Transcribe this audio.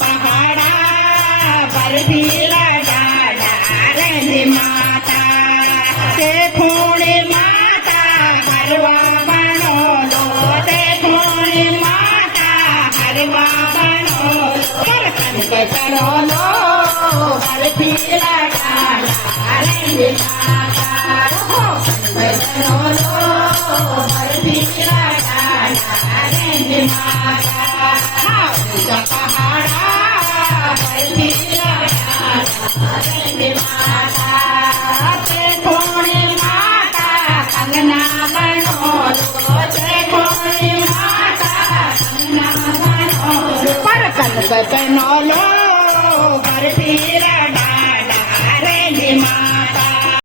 पहाड़ा बर्फीला डाला रे माता ते खूणे माता हलवा बनोलो ते खूणे माता हलवा बनोलो करकन के बनोलो बर्फीला डाला रे माता हो बनोलो बर्फीला डाला रे माता पहाड़ा बर्फीला डाला रे माता ते खूणे माता कंगना बनोलो ते खूणे माता कंगना बनोलो पर कल बनोलो